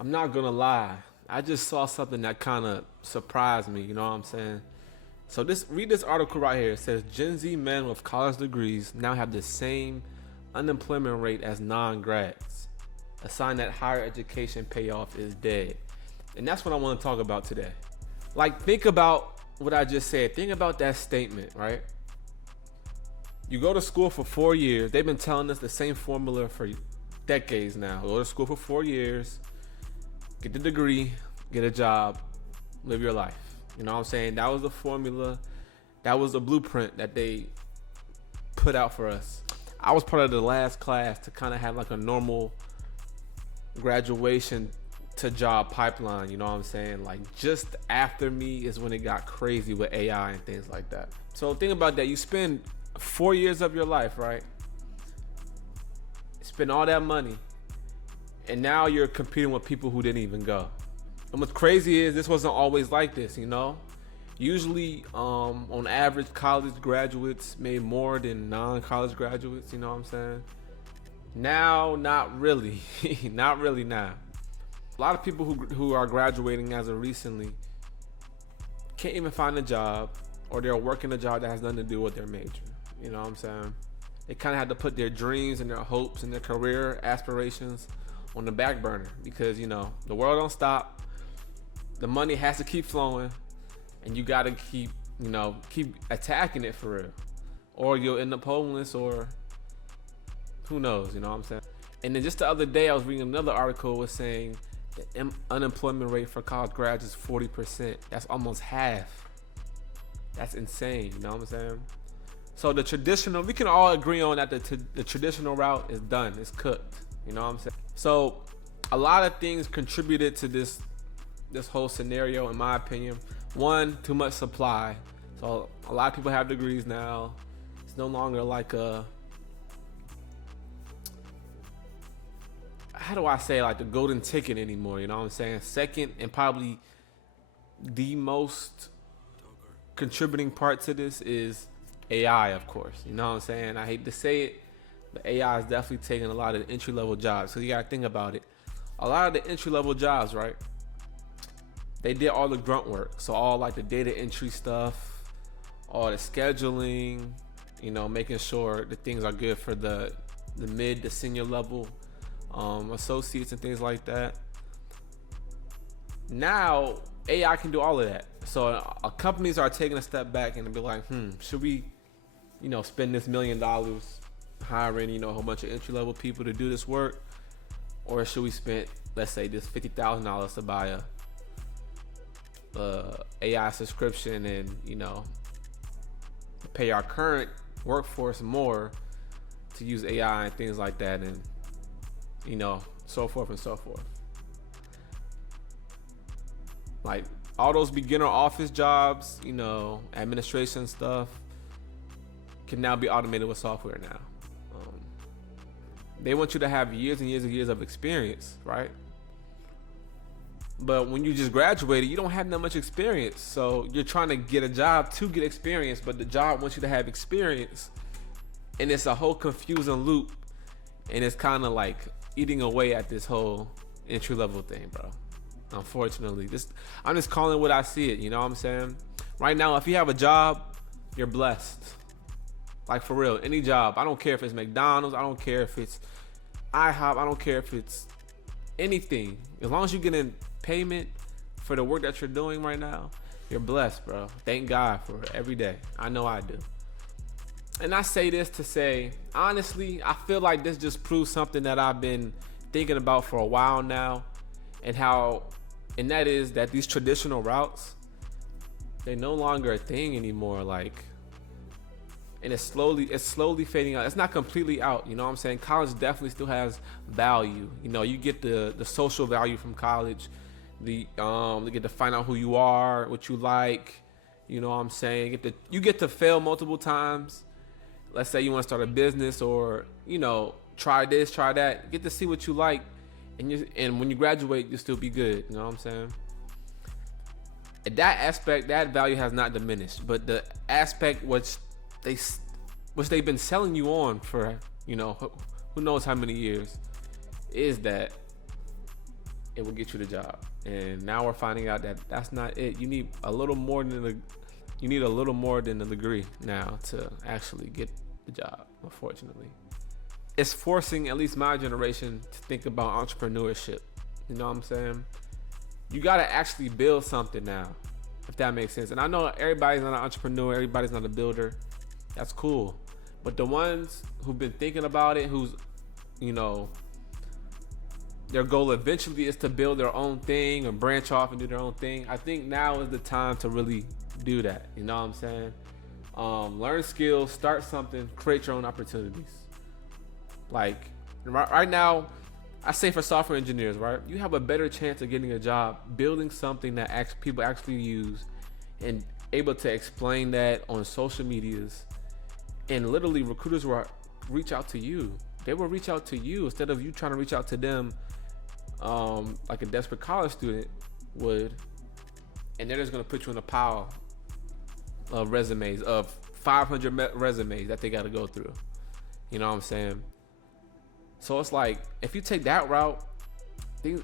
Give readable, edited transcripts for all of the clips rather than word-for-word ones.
I'm not gonna lie. I just saw something that kind of surprised me. You know what I'm saying? So read this article right here. It says Gen Z men with college degrees now have the same unemployment rate as non-grads. A sign that higher education payoff is dead. And that's what I want to talk about today. Like, think about what I just said. Think about that statement, right? You go to school for 4 years. They've been telling us the same formula for decades now. Go to school for 4 years, get the degree, get a job, live your life. You know what I'm saying? That was the formula. That was the blueprint that they put out for us. I was part of the last class to kind of have like a normal graduation to job pipeline. You know what I'm saying? Like, just after me is when it got crazy with AI and things like that. So think about that. You spend 4 years of your life, right? Spend all that money, and now you're competing with people who didn't even go. And what's crazy is this wasn't always like this, you know? Usually, on average, college graduates made more than non-college graduates, you know what I'm saying? Now, not really. Not really now. A lot of people who are graduating as of recently can't even find a job, or they're working a job that has nothing to do with their major. You know what I'm saying? They kind of had to put their dreams and their hopes and their career aspirations on the back burner because, you know, the world don't stop. The money has to keep flowing, and you got to keep attacking it for real, or you'll end up homeless, or who knows, you know what I'm saying? And then just the other day, I was reading another article was saying the unemployment rate for college grads is 40%. That's almost half. That's insane, you know what I'm saying? So the traditional, we can all agree on that the traditional route is done, it's cooked, you know what I'm saying? So a lot of things contributed to this whole scenario, in my opinion. One, too much supply. So a lot of people have degrees now. It's no longer like how do I say, like the golden ticket anymore, you know what I'm saying? Second, and probably the most contributing part to this is AI, of course. You know what I'm saying? I hate to say it, but AI is definitely taking a lot of the entry-level jobs. So you gotta think about it. A lot of the entry-level jobs, right? They did all the grunt work. So all like the data entry stuff, all the scheduling, you know, making sure the things are good for the mid to senior level associates and things like that. Now AI can do all of that. So companies are taking a step back and be like, should we, spend this $1 million hiring, a whole bunch of entry level people to do this work, or should we spend, let's say, this $50,000 to buy a AI subscription and pay our current workforce more to use AI and things like that, and so forth and so forth. Like all those beginner office jobs, administration stuff can now be automated with software now. They want you to have years and years and years of experience, right? But when you just graduated, you don't have that much experience. So you're trying to get a job to get experience, but the job wants you to have experience. And it's a whole confusing loop. And it's kind of like eating away at this whole entry level thing, bro. Unfortunately, I'm just calling what I see it. You know what I'm saying? Right now, if you have a job, you're blessed. Like, for real, any job. I don't care if it's McDonald's. I don't care if it's IHOP. I don't care if it's anything. As long as you're getting payment for the work that you're doing right now, you're blessed, bro. Thank God for it every day. I know I do. And I say this to say, honestly, I feel like this just proves something that I've been thinking about for a while now, and that is that these traditional routes, they're no longer a thing anymore. Like, and it's slowly fading out. It's not completely out, you know what I'm saying? College definitely still has value. You get the social value from college. You get to find out who you are, what you like, you know what I'm saying? You get to fail multiple times. Let's say you want to start a business, or try this, try that. Get to see what you like, and when you graduate, you'll still be good. You know what I'm saying? And that aspect, that value has not diminished, but the aspect which they've been selling you on for who knows how many years, is that it will get you the job. And now we're finding out that that's not it. You need a little more than a degree now to actually get the job, unfortunately. It's forcing at least my generation to think about entrepreneurship. You know what I'm saying? You gotta actually build something now, if that makes sense. And I know everybody's not an entrepreneur, everybody's not a builder. That's cool. But the ones who've been thinking about it, who's, you know, their goal eventually is to build their own thing or branch off and do their own thing, I think now is the time to really do that. You know what I'm saying? Learn skills, start something, create your own opportunities. Like right now, I say for software engineers, right? You have a better chance of getting a job building something that people actually use and able to explain that on social medias. And literally recruiters will reach out to you. They will reach out to you instead of you trying to reach out to them like a desperate college student would. And they're just going to put you in a pile of resumes, of 500 resumes that they got to go through. You know what I'm saying? So it's like, if you take that route,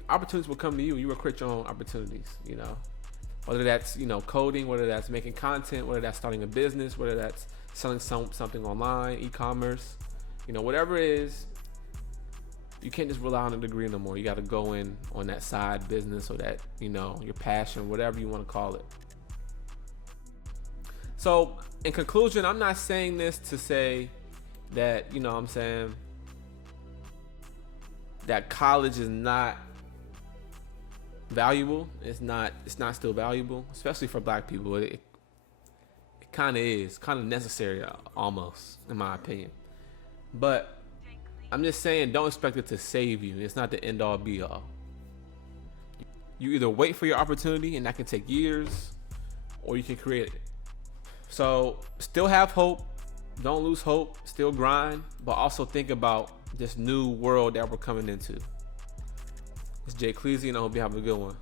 opportunities will come to you. You will create your own opportunities, you know, whether that's, you know, coding, whether that's making content, whether that's starting a business, whether that's selling something online, e-commerce, you know, whatever it is. You can't just rely on a degree no more. You got to go in on that side business or that, you know, your passion, whatever you want to call it. So in conclusion, I'm not saying this to say that, you know what I'm saying, that college is not valuable. It's not still valuable, especially for black people. It kind of is, kind of necessary almost, in my opinion. But I'm just saying, don't expect it to save you. It's not the end all be all. You either wait for your opportunity, and that can take years, or you can create it. So still have hope. Don't lose hope. Still grind, but also think about this new world that we're coming into. It's Jay Kleezie, and I hope you have a good one.